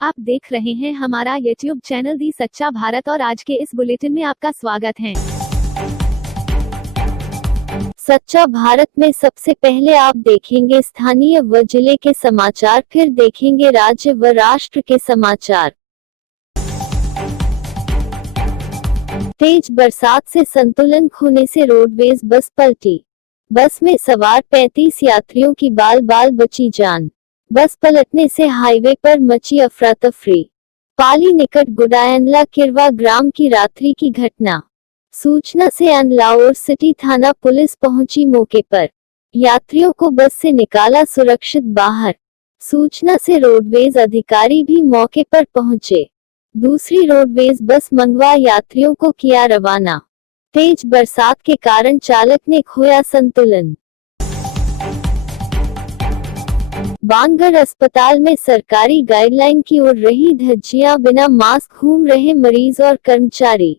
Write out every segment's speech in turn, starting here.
आप देख रहे हैं हमारा YouTube चैनल दी सच्चा भारत और आज के इस बुलेटिन में आपका स्वागत है। सच्चा भारत में सबसे पहले आप देखेंगे स्थानीय व जिले के समाचार, फिर देखेंगे राज्य व राष्ट्र के समाचार। तेज बरसात से संतुलन खोने से रोडवेज बस पलटी। बस में सवार 35 यात्रियों की बाल बाल बची जान। बस पलटने से हाईवे पर मची अफरा तफरी। पाली निकट गुडायनला किरवा ग्राम की रात्रि की घटना। सूचना से अनलाउर सिटी थाना पुलिस पहुंची मौके पर। यात्रियों को बस से निकाला सुरक्षित बाहर। सूचना से रोडवेज अधिकारी भी मौके पर पहुंचे। दूसरी रोडवेज बस मंगवा यात्रियों को किया रवाना। तेज बरसात के कारण चालक ने खोया संतुलन। बांगड़ अस्पताल में सरकारी गाइडलाइन की उड़ रही धज्जियां, बिना मास्क घूम रहे मरीज और कर्मचारी।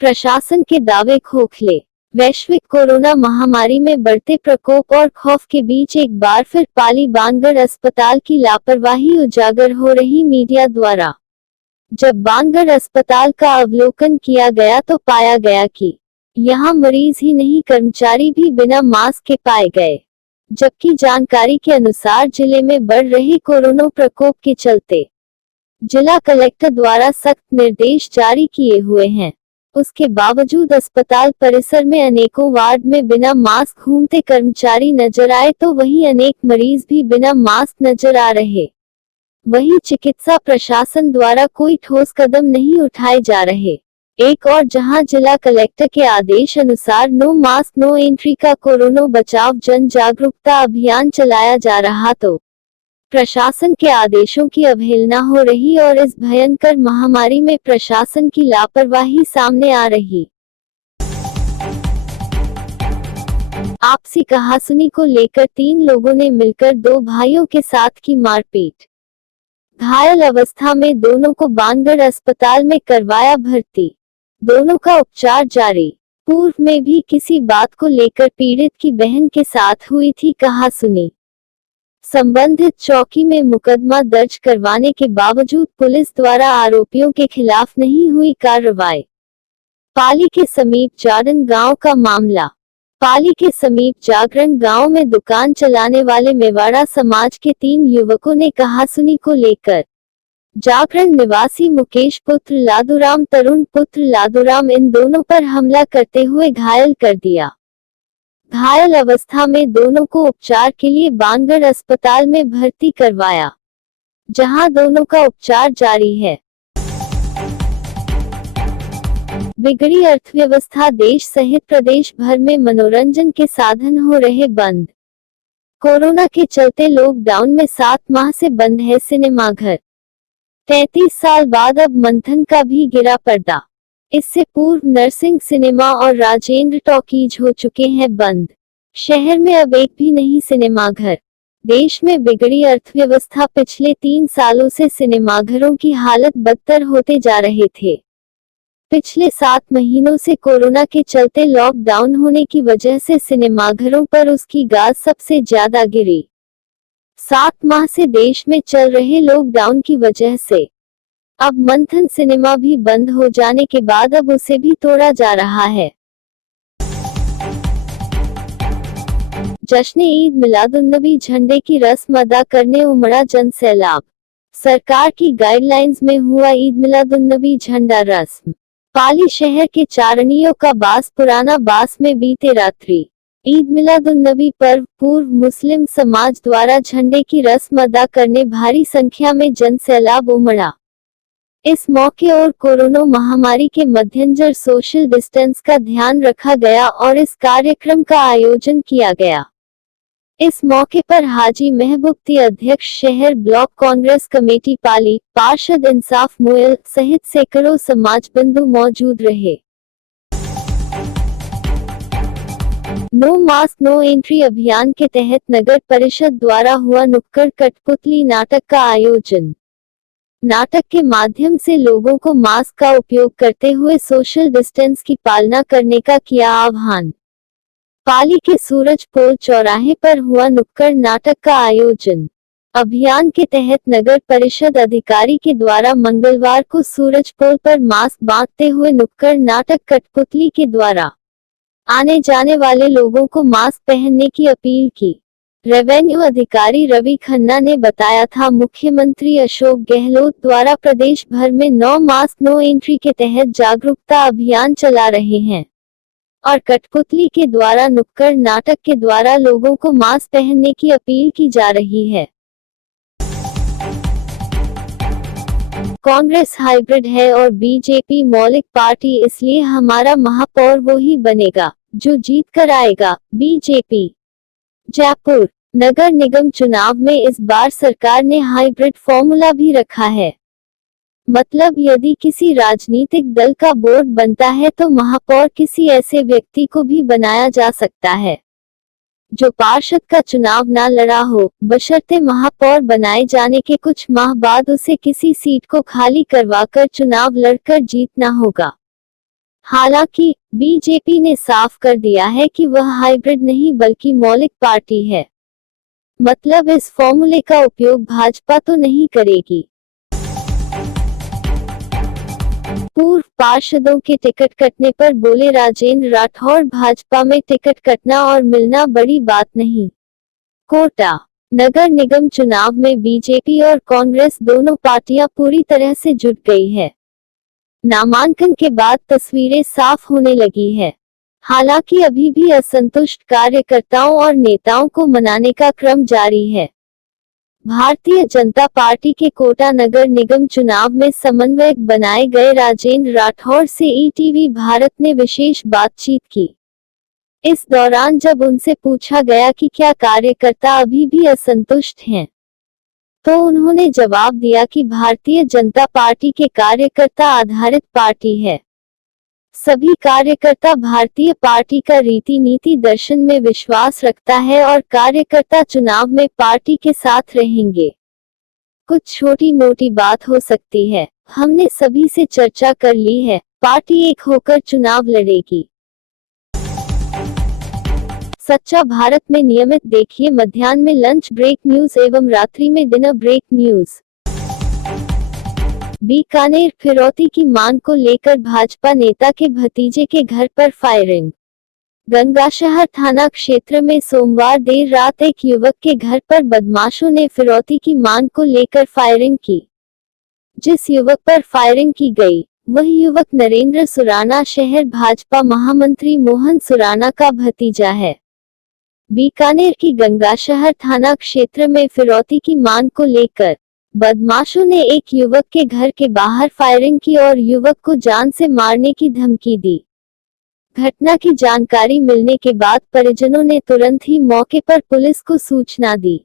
प्रशासन के दावे खोखले। वैश्विक कोरोना महामारी में बढ़ते प्रकोप और खौफ के बीच एक बार फिर पाली बांगड़ अस्पताल की लापरवाही उजागर हो रही मीडिया द्वारा। जब बांगड़ अस्पताल का अवलोकन किया गया तो पाया गया कि यहां मरीज ही नहीं कर्मचारी भी बिना मास्क के पाए गए। जबकि जानकारी के अनुसार जिले में बढ़ रहे कोरोना प्रकोप के चलते जिला कलेक्टर द्वारा सख्त निर्देश जारी किए हुए हैं। उसके बावजूद अस्पताल परिसर में अनेकों वार्ड में बिना मास्क घूमते कर्मचारी नजर आए तो वहीं अनेक मरीज भी बिना मास्क नजर आ रहे। वहीं चिकित्सा प्रशासन द्वारा कोई ठोस कदम नहीं उठाए जा रहे। एक और जहां जिला कलेक्टर के आदेश अनुसार नो मास्क नो एंट्री का कोरोना बचाव जन जागरूकता अभियान चलाया जा रहा तो प्रशासन के आदेशों की अवहेलना हो रही और इस भयंकर महामारी में प्रशासन की लापरवाही सामने आ रही। आपसी कहासुनी को लेकर 3 लोगों ने मिलकर 2 भाइयों के साथ की मारपीट। घायल अवस्था में दोनों को बांगड़ अस्पताल में करवाया भर्ती। दोनों का उपचार जारी। पूर्व में भी किसी बात को लेकर पीड़ित की बहन के साथ हुई थी कहासुनी। संबंधित चौकी में मुकदमा दर्ज करवाने के बावजूद पुलिस द्वारा आरोपियों के खिलाफ नहीं हुई कार्रवाई। पाली के समीप जागरण गांव का मामला। पाली के समीप जागरण गांव में दुकान चलाने वाले मेवाड़ा समाज के 3 युवकों ने कहासुनी को लेकर जागरण निवासी मुकेश पुत्र लादूराम, तरुण पुत्र लादूराम, इन दोनों पर हमला करते हुए घायल कर दिया। घायल अवस्था में दोनों को उपचार के लिए बांगड़ अस्पताल में भर्ती करवाया, जहां दोनों का उपचार जारी है। बिगड़ी अर्थव्यवस्था। देश सहित प्रदेश भर में मनोरंजन के साधन हो रहे बंद। कोरोना के चलते लॉकडाउन में 7 माह से बंद है सिनेमाघर। 33 साल बाद अब मंथन का भी गिरा पर्दा। इससे पूर्व नरसिंह सिनेमा और राजेंद्र टॉकीज हो चुके हैं बंद। शहर में अब एक भी नहीं सिनेमाघर। देश में बिगड़ी अर्थव्यवस्था। पिछले 3 सालों से सिनेमाघरों की हालत बदतर होते जा रहे थे। पिछले 7 महीनों से कोरोना के चलते लॉकडाउन होने की वजह से सिनेमाघरों पर उसकी गाज सबसे ज्यादा गिरी। 7 माह से देश में चल रहे लॉकडाउन की वजह से अब मंथन सिनेमा भी बंद हो जाने के बाद अब उसे भी तोड़ा जा रहा है। जश्न ईद मिलादुन्नबी। झंडे की रस्म अदा करने उमड़ा जन सैलाब। सरकार की गाइडलाइंस में हुआ ईद मिलादुन्नबी झंडा रस्म। पाली शहर के चारणियों का बास पुराना बास में बीते रात्रि ईद मिलादुन्नबी पर्व पूर्व मुस्लिम समाज द्वारा झंडे की रस्म अदा करने भारी संख्या में जन सैलाब उमड़ा। इस मौके और कोरोना महामारी के मद्देनजर सोशल डिस्टेंस का ध्यान रखा गया और इस कार्यक्रम का आयोजन किया गया। इस मौके पर हाजी महबूबती अध्यक्ष शहर ब्लॉक कांग्रेस कमेटी पाली, पार्षद इंसाफ मोयल सहित सैकड़ों समाज बंधु मौजूद रहे। नो मास्क नो एंट्री अभियान के तहत नगर परिषद द्वारा हुआ नुक्कड़ कठपुतली नाटक का आयोजन। नाटक के माध्यम से लोगों को मास्क का उपयोग करते हुए सोशल डिस्टेंस की पालना करने का किया आह्वान। पाली के सूरज पोल चौराहे पर हुआ नुक्कड़ नाटक का आयोजन। अभियान के तहत नगर परिषद अधिकारी के द्वारा मंगलवार को सूरजपोल पर मास्क बांटते हुए नुक्कड़ नाटक कठपुतली के द्वारा आने जाने वाले लोगों को मास्क पहनने की अपील की। रेवेन्यू अधिकारी रवि खन्ना ने बताया था, मुख्यमंत्री अशोक गहलोत द्वारा प्रदेश भर में नो मास्क नो एंट्री के तहत जागरूकता अभियान चला रहे हैं और कठपुतली के द्वारा नुक्कड़ नाटक के द्वारा लोगों को मास्क पहनने की अपील की जा रही है। कांग्रेस हाइब्रिड है और बीजेपी मौलिक पार्टी, इसलिए हमारा महापौर वो ही बनेगा जो जीत कर आएगा। बीजेपी जयपुर नगर निगम चुनाव में इस बार सरकार ने हाइब्रिड फॉर्मूला भी रखा है। मतलब यदि किसी राजनीतिक दल का बोर्ड बनता है तो महापौर किसी ऐसे व्यक्ति को भी बनाया जा सकता है जो पार्षद का चुनाव ना लड़ा हो, बशर्ते महापौर बनाए जाने के कुछ माह बाद उसे किसी सीट को खाली करवाकर चुनाव लड़कर जीतना होगा। हालांकि बीजेपी ने साफ कर दिया है कि वह हाइब्रिड नहीं बल्कि मौलिक पार्टी है। मतलब इस फॉर्मूले का उपयोग भाजपा तो नहीं करेगी। पूर्व पार्षदों के टिकट कटने पर बोले राजेंद्र राठौड़, भाजपा में टिकट कटना और मिलना बड़ी बात नहीं। कोटा नगर निगम चुनाव में बीजेपी और कांग्रेस दोनों पार्टियां पूरी तरह से जुट गई है। नामांकन के बाद तस्वीरें साफ होने लगी है। हालांकि अभी भी असंतुष्ट कार्यकर्ताओं और नेताओं को मनाने का क्रम जारी है। भारतीय जनता पार्टी के कोटा नगर निगम चुनाव में समन्वयक बनाए गए राजेंद्र राठौड़ से ईटीवी भारत ने विशेष बातचीत की। इस दौरान जब उनसे पूछा गया कि क्या कार्यकर्ता अभी भी असंतुष्ट हैं, तो उन्होंने जवाब दिया कि भारतीय जनता पार्टी के कार्यकर्ता आधारित पार्टी है। सभी कार्यकर्ता भारतीय पार्टी का रीति नीति दर्शन में विश्वास रखता है और कार्यकर्ता चुनाव में पार्टी के साथ रहेंगे। कुछ छोटी मोटी बात हो सकती है, हमने सभी से चर्चा कर ली है, पार्टी एक होकर चुनाव लड़ेगी। सच्चा भारत में नियमित देखिए मध्याह्न में लंच ब्रेक न्यूज एवं रात्रि में डिनर ब्रेक न्यूज। बीकानेर फिरौती की मांग को लेकर भाजपा नेता के भतीजे के घर पर फायरिंग। गंगाशहर थाना क्षेत्र में सोमवार देर रात एक युवक के घर पर बदमाशों ने फिरौती की मांग को लेकर फायरिंग की। जिस युवक पर फायरिंग की गई, वह युवक नरेंद्र सुराना शहर भाजपा महामंत्री मोहन सुराना का भतीजा है। बीकानेर की गंगाशहर थाना क्षेत्र में फिरौती की मांग को लेकर बदमाशों ने एक युवक के घर के बाहर फायरिंग की और युवक को जान से मारने की धमकी दी। घटना की जानकारी मिलने के बाद परिजनों ने तुरंत ही मौके पर पुलिस को सूचना दी,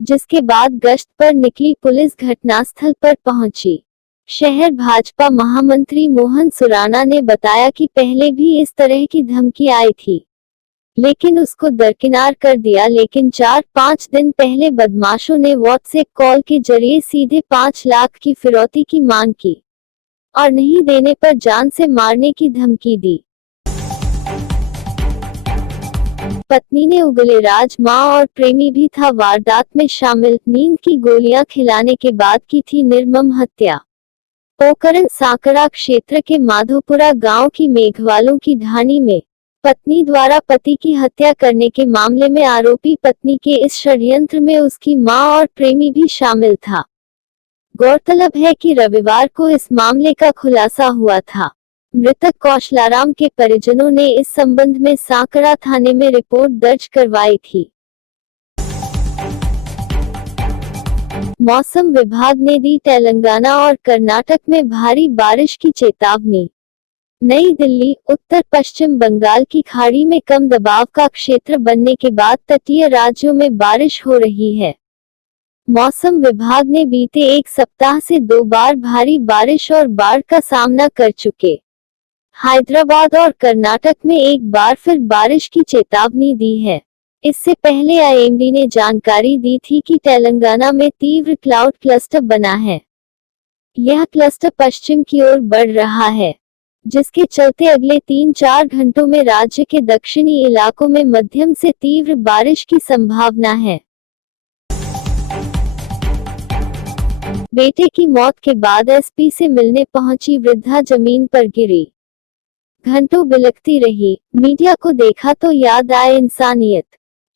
जिसके बाद गश्त पर निकली पुलिस घटनास्थल पर पहुंची। शहर भाजपा महामंत्री मोहन सुराना ने बताया कि पहले भी इस तरह की धमकी आई थी, लेकिन उसको दरकिनार कर दिया। लेकिन 4-5 दिन पहले बदमाशों ने व्हाट्सएप कॉल के जरिए सीधे 5 लाख की फिरौती की मांग की और नहीं देने पर जान से मारने की धमकी दी। पत्नी ने उगले राज, मां और प्रेमी भी था वारदात में शामिल। नींद की गोलियां खिलाने के बाद की थी निर्मम हत्या। पोखरण सांकरा क्षेत्र के माधोपुरा गांव की मेघवालों की ढाणी में पत्नी द्वारा पति की हत्या करने के मामले में आरोपी पत्नी के इस षड्यंत्र में उसकी मां और प्रेमी भी शामिल था। गौरतलब है कि रविवार को इस मामले का खुलासा हुआ था। मृतक कौशलाराम के परिजनों ने इस संबंध में सांकरा थाने में रिपोर्ट दर्ज करवाई थी। मौसम विभाग ने दी तेलंगाना और कर्नाटक में भारी बारिश की चेतावनी। नई दिल्ली, उत्तर पश्चिम बंगाल की खाड़ी में कम दबाव का क्षेत्र बनने के बाद तटीय राज्यों में बारिश हो रही है। मौसम विभाग ने बीते एक सप्ताह से 2 बार भारी बारिश और बाढ़ का सामना कर चुके हैदराबाद और कर्नाटक में एक बार फिर बारिश की चेतावनी दी है। इससे पहले आईएमडी ने जानकारी दी थी कि तेलंगाना में तीव्र क्लाउड क्लस्टर बना है। यह क्लस्टर पश्चिम की ओर बढ़ रहा है, जिसके चलते अगले 3-4 घंटों में राज्य के दक्षिणी इलाकों में मध्यम से तीव्र बारिश की संभावना है। बेटे की मौत के बाद एसपी से मिलने पहुंची वृद्धा जमीन पर गिरी, घंटों बिलखती रही। मीडिया को देखा तो याद आए इंसानियत।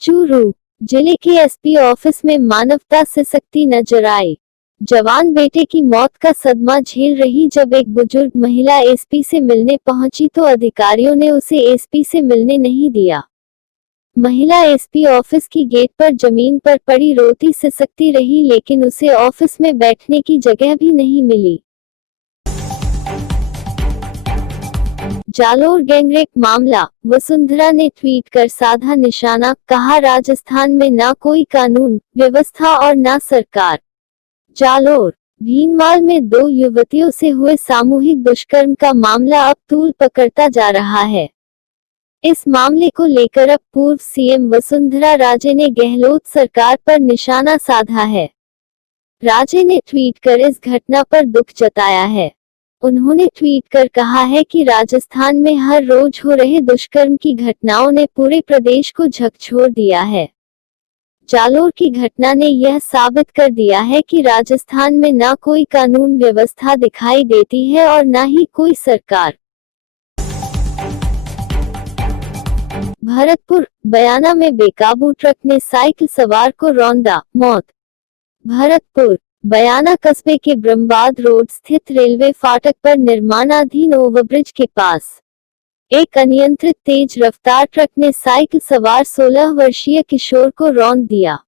चूरू जिले के एसपी ऑफिस में मानवता सिसकती नजर आई। जवान बेटे की मौत का सदमा झेल रही जब एक बुजुर्ग महिला एसपी से मिलने पहुंची तो अधिकारियों ने उसे एसपी से मिलने नहीं दिया। महिला एसपी ऑफिस की गेट पर जमीन पर पड़ी रोती सिसकती रही, लेकिन उसे ऑफिस में बैठने की जगह भी नहीं मिली। जालोर गैंगरेप मामला, वसुंधरा ने ट्वीट कर साधा निशाना, कहा राजस्थान में ना कोई कानून व्यवस्था और ना सरकार। जालोर भीनमाल में 2 युवतियों से हुए सामूहिक दुष्कर्म का मामला अब तूल पकड़ता जा रहा है। इस मामले को लेकर अब पूर्व सीएम वसुंधरा राजे ने गहलोत सरकार पर निशाना साधा है। राजे ने ट्वीट कर इस घटना पर दुख जताया है। उन्होंने ट्वीट कर कहा है कि राजस्थान में हर रोज हो रहे दुष्कर्म की घटनाओं ने पूरे प्रदेश को झकझोर दिया है। जालोर की घटना ने यह साबित कर दिया है कि राजस्थान में ना कोई कानून व्यवस्था दिखाई देती है और ना ही कोई सरकार। भरतपुर बयाना में बेकाबू ट्रक ने साइकिल सवार को रौंदा, मौत। भरतपुर बयाना कस्बे के ब्रह्मबाद रोड स्थित रेलवे फाटक पर निर्माणाधीन ओवरब्रिज के पास एक अनियंत्रित तेज रफ्तार ट्रक ने साइकिल सवार 16 वर्षीय किशोर को रौंद दिया।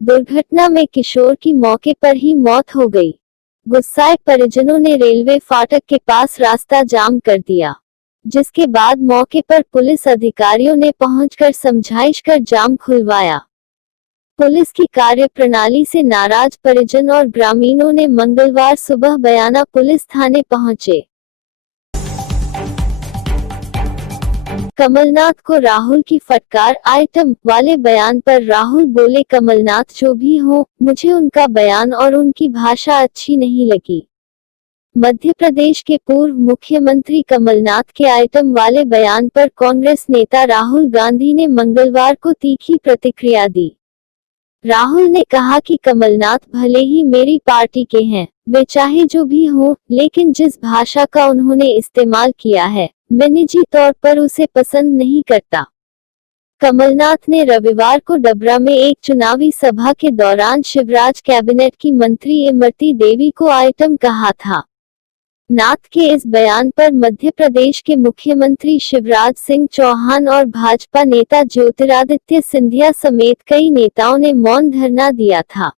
दुर्घटना में किशोर की मौके पर ही मौत हो गई। गुस्साए परिजनों ने रेलवे फाटक के पास रास्ता जाम कर दिया, जिसके बाद मौके पर पुलिस अधिकारियों ने पहुंचकर समझाइश कर जाम खुलवाया। पुलिस की कार्यप्रणाली से नाराज परिजन और ग्रामीणों ने मंगलवार सुबह बयाना पुलिस थाने पहुंचे। कमलनाथ को राहुल की फटकार, आइटम वाले बयान पर राहुल बोले कमलनाथ जो भी हो, मुझे उनका बयान और उनकी भाषा अच्छी नहीं लगी। मध्य प्रदेश के पूर्व मुख्यमंत्री कमलनाथ के आइटम वाले बयान पर कांग्रेस नेता राहुल गांधी ने मंगलवार को तीखी प्रतिक्रिया दी। राहुल ने कहा कि कमलनाथ भले ही मेरी पार्टी के हैं, वे चाहे जो भी हो, लेकिन जिस भाषा का उन्होंने इस्तेमाल किया है, मैं निजी तौर पर उसे पसंद नहीं करता। कमलनाथ ने रविवार को डबरा में एक चुनावी सभा के दौरान शिवराज कैबिनेट की मंत्री इमरती देवी को आइटम कहा था। नाथ के इस बयान पर मध्य प्रदेश के मुख्यमंत्री शिवराज सिंह चौहान और भाजपा नेता ज्योतिरादित्य सिंधिया समेत कई नेताओं ने मौन धरना दिया था।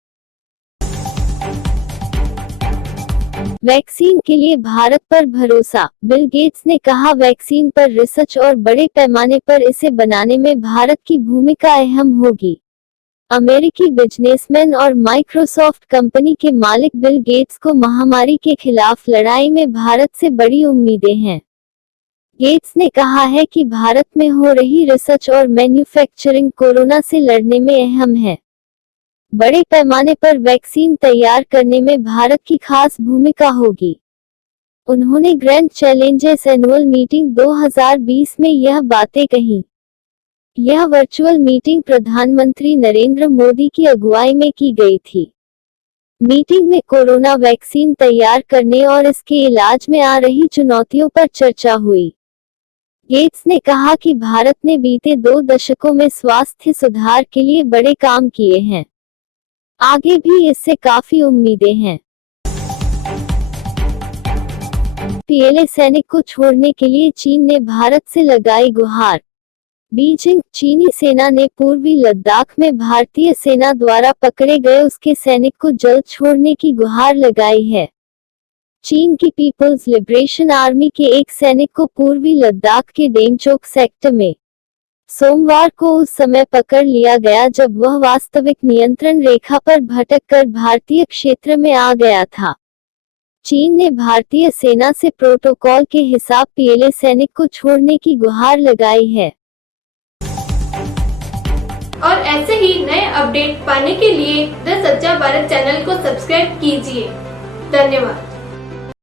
वैक्सीन के लिए भारत पर भरोसा, बिल गेट्स ने कहा वैक्सीन पर रिसर्च और बड़े पैमाने पर इसे बनाने में भारत की भूमिका अहम होगी। अमेरिकी बिजनेसमैन और माइक्रोसॉफ्ट कंपनी के मालिक बिल गेट्स को महामारी के खिलाफ लड़ाई में भारत से बड़ी उम्मीदें हैं। गेट्स ने कहा है कि भारत में हो रही रिसर्च और मैन्युफैक्चरिंग कोरोना से लड़ने में अहम है। बड़े पैमाने पर वैक्सीन तैयार करने में भारत की खास भूमिका होगी। उन्होंने ग्रैंड चैलेंजेस एनुअल मीटिंग 2020 में यह बातें कही। यह वर्चुअल मीटिंग प्रधानमंत्री नरेंद्र मोदी की अगुवाई में की गई थी। मीटिंग में कोरोना वैक्सीन तैयार करने और इसके इलाज में आ रही चुनौतियों पर चर्चा हुई। गेट्स ने कहा कि भारत ने बीते 2 दशकों में स्वास्थ्य सुधार के लिए बड़े काम किए हैं। आगे भी इससे काफी उम्मीदें हैं। पीएलए सैनिक को छोड़ने के लिए चीन ने भारत से लगाई गुहार। बीजिंग चीनी सेना ने पूर्वी लद्दाख में भारतीय सेना द्वारा पकड़े गए उसके सैनिक को जल्द छोड़ने की गुहार लगाई है। चीन की पीपुल्स लिबरेशन आर्मी के एक सैनिक को पूर्वी लद्दाख के डेंगचोक सेक्टर में सोमवार को उस समय पकड़ लिया गया जब वह वास्तविक नियंत्रण रेखा पर भटककर भारतीय क्षेत्र में आ गया था। चीन ने भारतीय सेना से प्रोटोकॉल के हिसाब पीएलए सैनिक को छोड़ने की गुहार लगाई है। और ऐसे ही नए अपडेट पाने के लिए द सच्चा भारत चैनल को सब्सक्राइब कीजिए। धन्यवाद।